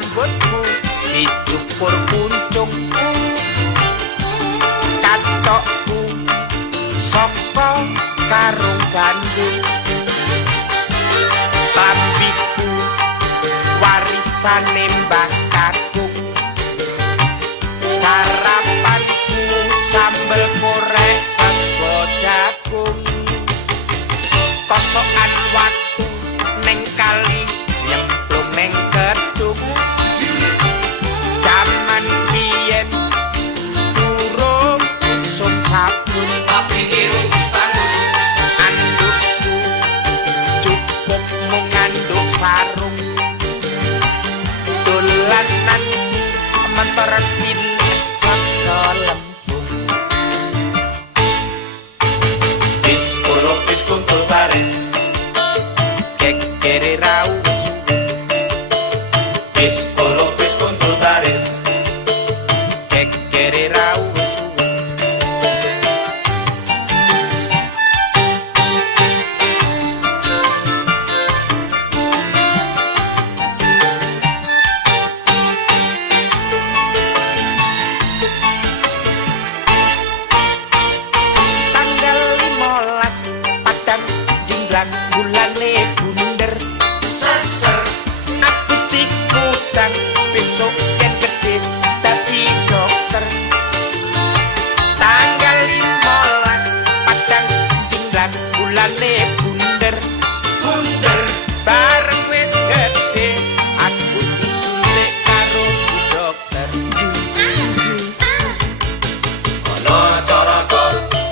rambutku dicukur kuncung katokku saka karung gandum tambiku warisane Mbah Kakung sarapanku sambel korek sego jagung kosokan watu neng kali nyemplung neng gedung jaman biyen durung usum sabun tapi irung dibangun andukku cukup mung nganduk sarung dolanan mentor pilih saka lempung Bis kuntul baris kekere rau bis kuntul baris kekere rau tanggal 15 padang jinglang bulan bunder seser aku tikutang besok yang gede dadi dokter tanggal 15 padang jinglang bulan bunder bunder bareng wis gede aku disuntik karo bu dokter ana caraka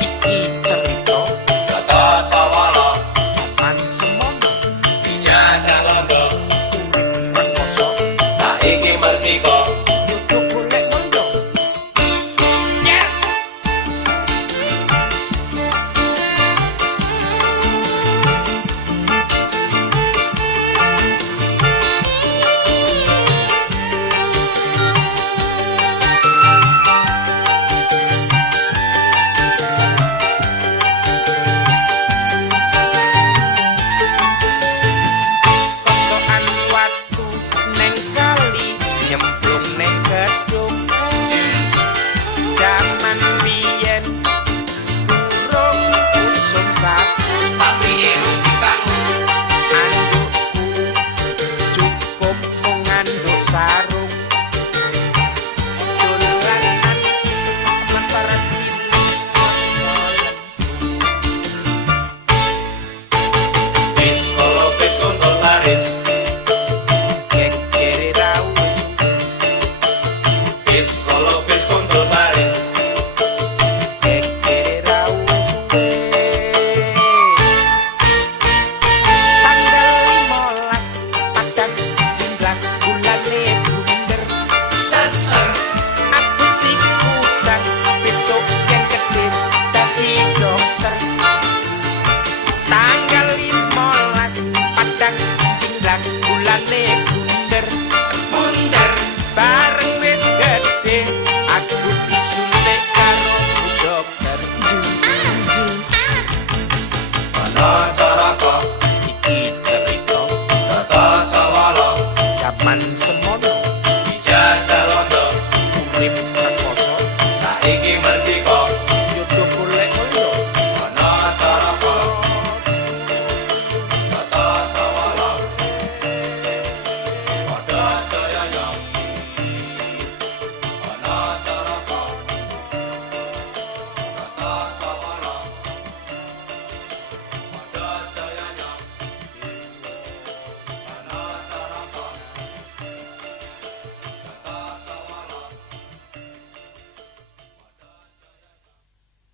iki cerita kata sawala jaman semono dijajah londo urip rekoso saiki merdeka duduk golek mondo yes kosokan watu neng kali nyemplung neng gedung jaman biyen durung usum sabun tapi irung dibangun andukku cukup mung nganduk sarung dolanan mentor pilih saka bis kuntul baris kekere rau bis kuntul baris kekere rau tanggal 15 padang jinglang bulan bunder seser aku tikutang besok yang gede dadi dokter tanggal 15 padang jinglang bulan